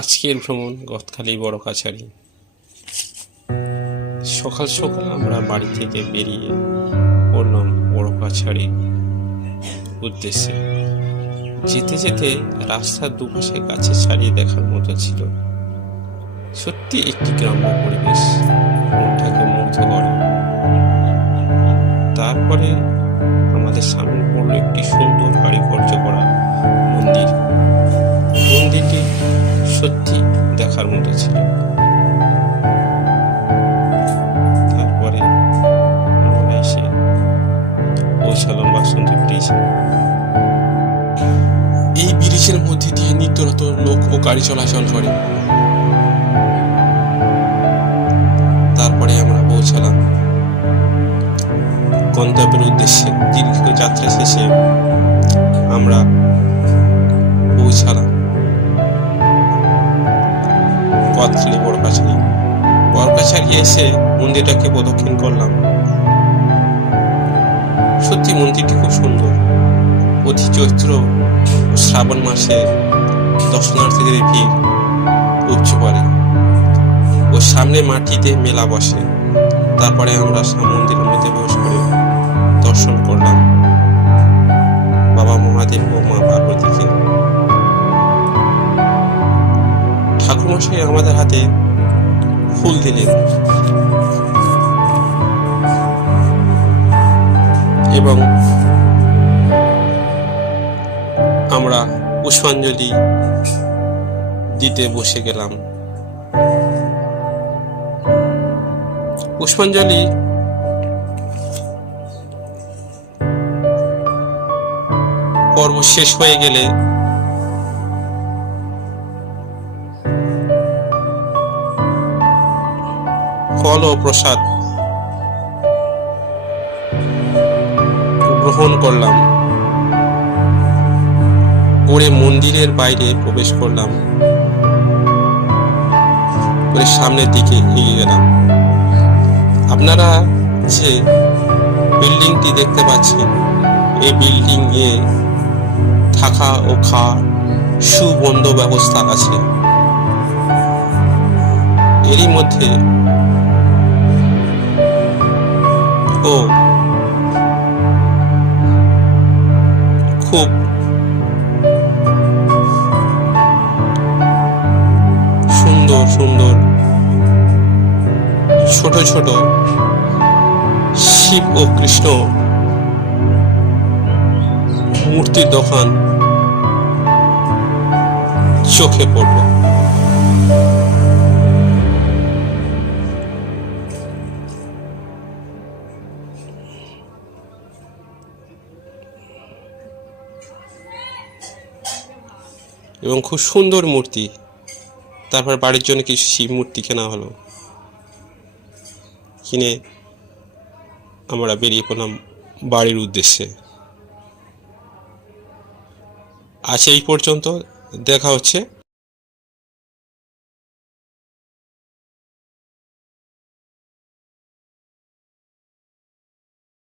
আজকের ভ্রমণ গদখালি বড় কাছারি। সকাল সকাল আমরা বাড়ি থেকে বেরিয়ে পড়লাম বড় কাছারির উদ্দেশ্যে। যেতে যেতে রাস্তার দুপাশে গাছে ছাড়িয়ে দেখার মতো ছিল। সত্যি একটি গ্রাম্য পরিবেশ মনটাকে মুগ্ধ করে। তারপরে আমাদের সামনে পড়লো একটি সুন্দর কারুকার্য করা মন্দির। মন্দিরটি সত্যি দেখার মতো ছিল। তারপরে আমরা এসে পৌঁছালাম বাসন্তী ব্রিজ। এই ব্রিজের মধ্যে দিয়ে নিত্য নতুন লোক ও গাড়ি চলাচল করে। তারপরে আমরা পৌঁছালাম গন্তব্যের উদ্দেশ্যে। দীর্ঘ যাত্রা শেষে আমরা পৌঁছালাম গদখালি বড় কাছারি। বড় কাছারি এসে মন্দিরটাকে প্রদক্ষিণ করলাম। সত্যি মন্দিরটি খুব সুন্দর। প্রতি চৈত্র ও শ্রাবণ মাসে দর্শনার্থীদের ভিড় উপচে পড়ে ও সামনে মাটিতে মেলা বসে। তারপরে আমরা মন্দিরের মধ্যে প্রবেশ করে দর্শন করলাম বাবা মহাদেব ও মা পার্বতীকে। ঠাকুরমশাই আমাদের হাতে ফুল দিলেন এবং আমরা পুষ্পাঞ্জলি দিতে বসে গেলাম। পুষ্পাঞ্জলি পর্ব শেষ হয়ে গেলে ফল ও প্রসাদ গ্রহণ করলাম করে মন্দিরের বাইরে প্রবেশ করলাম করে সামনের দিকে এগিয়ে গেলাম। আপনারা যে বিল্ডিংটি দেখতে পাচ্ছেন, এই বিল্ডিং এ থাকা ও খাওয়ার সুবন্ধ ব্যবস্থা আছে। এরই মধ্যে ও খুব সুন্দর সুন্দর ছোট ছোট শিব ও কৃষ্ণ মূর্তির দোকান চোখে পড়ল। এবং খুব সুন্দর মূর্তি। তারপর বাড়ির জন্য কিছু শিব মূর্তি কেনা হলো। কিনে আমরা বেরিয়ে পড়লাম বাড়ির উদ্দেশ্যে। আজ এই পর্যন্ত। দেখা হচ্ছে